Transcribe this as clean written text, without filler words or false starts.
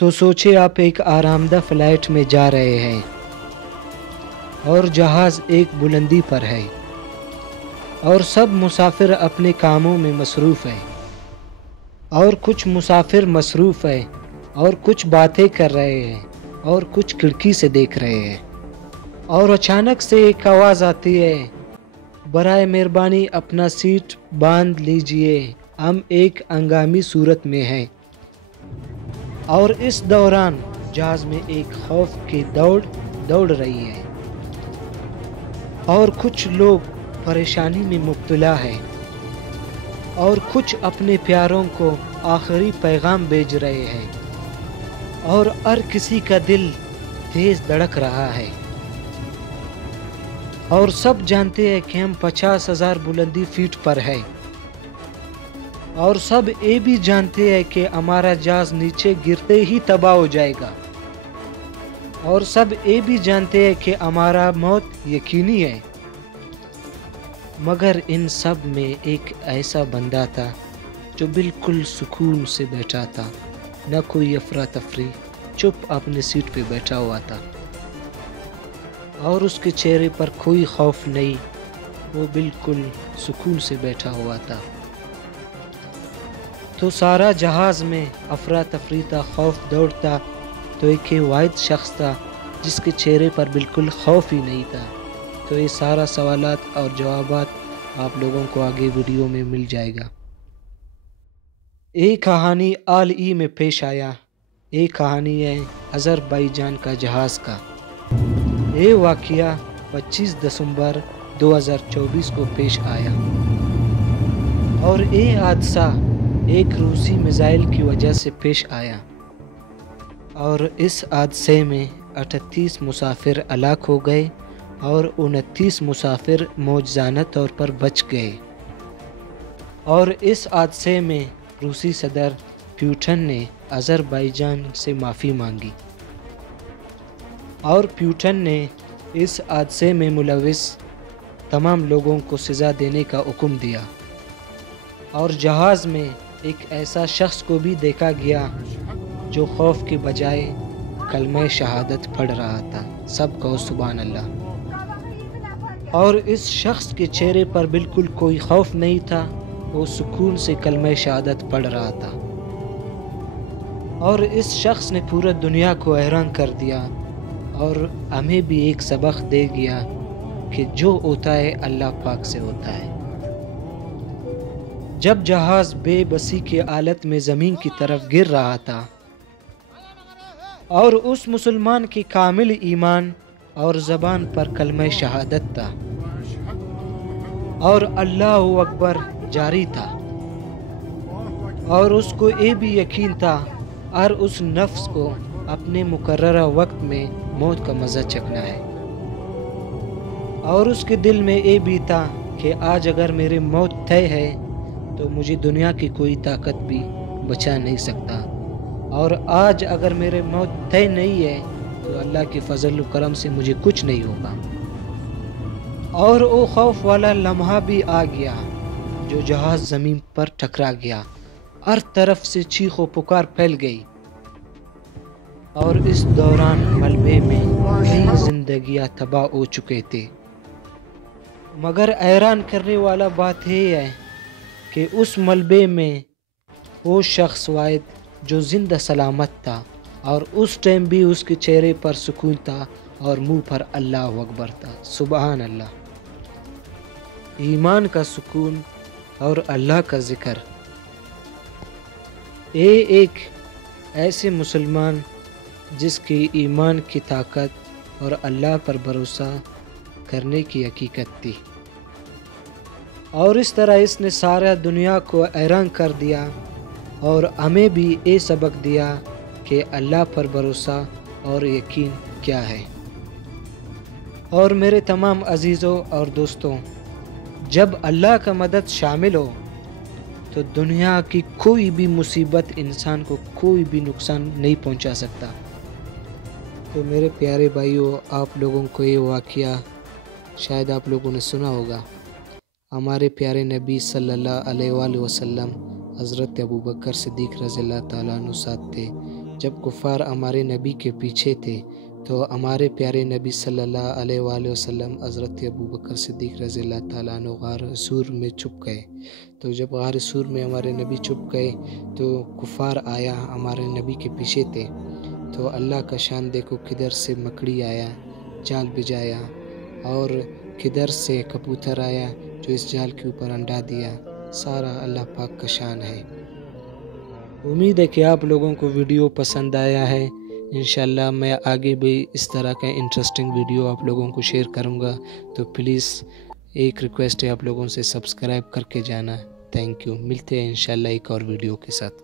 تو سوچے آپ ایک آرامدہ فلائٹ میں جا رہے ہیں اور جہاز ایک بلندی پر ہے اور سب مسافر اپنے کاموں میں مصروف ہیں اور کچھ مسافر مصروف ہیں اور کچھ باتیں کر رہے ہیں اور کچھ کھڑکی سے دیکھ رہے ہیں اور اچانک سے ایک آواز آتی ہے، برائے مہربانی اپنا سیٹ باندھ لیجئے، ہم ایک ہنگامی صورت میں ہیں۔ اور اس دوران جہاز میں ایک خوف کی دوڑ رہی ہے اور کچھ لوگ پریشانی میں مبتلا ہیں اور کچھ اپنے پیاروں کو آخری پیغام بھیج رہے ہیں اور ہر کسی کا دل تیز دھڑک رہا ہے اور سب جانتے ہیں کہ ہم 50,000 بلندی فیٹ پر ہے اور سب یہ بھی جانتے ہیں کہ ہمارا جہاز نیچے گرتے ہی تباہ ہو جائے گا اور سب یہ بھی جانتے ہیں کہ ہمارا موت یقینی ہے، مگر ان سب میں ایک ایسا بندہ تھا جو بالکل سکون سے بیٹھا تھا، نہ کوئی افراتفری، چپ اپنے سیٹ پہ بیٹھا ہوا تھا اور اس کے چہرے پر کوئی خوف نہیں، وہ بالکل سکون سے بیٹھا ہوا تھا۔ تو سارا جہاز میں افراتفری تھا، خوف دوڑ تھا، تو ایک واحد شخص تھا جس کے چہرے پر بالکل خوف ہی نہیں تھا۔ تو یہ سارا سوالات اور جوابات آپ لوگوں کو آگے ویڈیو میں مل جائے گا۔ ایک کہانی حال ہی میں پیش آیا، ایک کہانی ہے آذربائیجان کا جہاز کا۔ یہ واقعہ 25 دسمبر 2024 کو پیش آیا اور یہ حادثہ ایک روسی میزائل کی وجہ سے پیش آیا اور اس حادثے میں 38 مسافر ہلاک ہو گئے اور 29 مسافر معجزانہ طور پر بچ گئے۔ اور اس حادثے میں روسی صدر پیوٹن نے آذربائیجان سے معافی مانگی اور پیوٹن نے اس حادثے میں ملوث تمام لوگوں کو سزا دینے کا حکم دیا اور جہاز میں ایک ایسا شخص کو بھی دیکھا گیا جو خوف کے بجائے کلمہ شہادت پڑھ رہا تھا، سب کہو سبحان اللہ۔ اور اس شخص کے چہرے پر بالکل کوئی خوف نہیں تھا، وہ سکون سے کلمہ شہادت پڑھ رہا تھا اور اس شخص نے پورا دنیا کو حیران کر دیا اور ہمیں بھی ایک سبق دے گیا کہ جو ہوتا ہے اللہ پاک سے ہوتا ہے۔ جب جہاز بے بسی کی حالت میں زمین کی طرف گر رہا تھا اور اس مسلمان کی کامل ایمان اور زبان پر کلمہ شہادت تھا اور اللہ اکبر جاری تھا اور اس کو یہ بھی یقین تھا اور اس نفس کو اپنے مقررہ وقت میں موت کا مزہ چکھنا ہے اور اس کے دل میں یہ بھی تھا کہ آج اگر میری موت طے ہے تو مجھے دنیا کی کوئی طاقت بھی بچا نہیں سکتا، اور آج اگر میرے موت طے نہیں ہے تو اللہ کے فضل و کرم سے مجھے کچھ نہیں ہوگا۔ اور وہ خوف والا لمحہ بھی آ گیا جو جہاز زمین پر ٹکرا گیا، ہر طرف سے چیخ و پکار پھیل گئی اور اس دوران ملبے میں کئی زندگیاں تباہ ہو چکے تھے، مگر حیران کرنے والا بات یہ ہے کہ اس ملبے میں وہ شخص واحد جو زندہ سلامت تھا اور اس ٹائم بھی اس کے چہرے پر سکون تھا اور منہ پر اللہ اکبر تھا، سبحان اللہ۔ ایمان کا سکون اور اللہ کا ذکر، یہ ایک ایسے مسلمان جس کی ایمان کی طاقت اور اللہ پر بھروسہ کرنے کی حقیقت تھی، اور اس طرح اس نے سارا دنیا کو حیران کر دیا اور ہمیں بھی یہ سبق دیا کہ اللہ پر بھروسہ اور یقین کیا ہے۔ اور میرے تمام عزیزوں اور دوستوں، جب اللہ کا مدد شامل ہو تو دنیا کی کوئی بھی مصیبت انسان کو کوئی بھی نقصان نہیں پہنچا سکتا۔ تو میرے پیارے بھائیوں، آپ لوگوں کو یہ واقعہ شاید آپ لوگوں نے سنا ہوگا۔ ہمارے پیارے نبی صلی اللہ علیہ وآلہ وسلم حضرت ابوبکر صدیق رضی اللہ تعالیٰ عنہ ساتھ تھے جب کفار ہمارے نبی کے پیچھے تھے تو ہمارے پیارے نبی صلی اللہ علیہ وآلہ وسلم حضرت ابوبکر صدیق رضی اللہ تعالیٰ عنہ غار سور میں چھپ گئے۔ تو جب غار سور میں ہمارے نبی چھپ گئے تو کفار آیا، ہمارے نبی کے پیچھے تھے، تو اللہ کا شان دیکھو، کدھر سے مکڑی آیا، جال بجایا، اور کدھر سے کبوتر آیا جو اس جال کے اوپر انڈا دیا۔ سارا اللہ پاک کا شان ہے۔ امید ہے کہ آپ لوگوں کو ویڈیو پسند آیا ہے۔ انشاءاللہ میں آگے بھی اس طرح کا انٹرسٹنگ ویڈیو آپ لوگوں کو شیئر کروں گا، تو پلیز ایک ریکویسٹ ہے آپ لوگوں سے، سبسکرائب کر کے جانا۔ تھینک یو، ملتے ہیں انشاءاللہ ایک اور ویڈیو کے ساتھ۔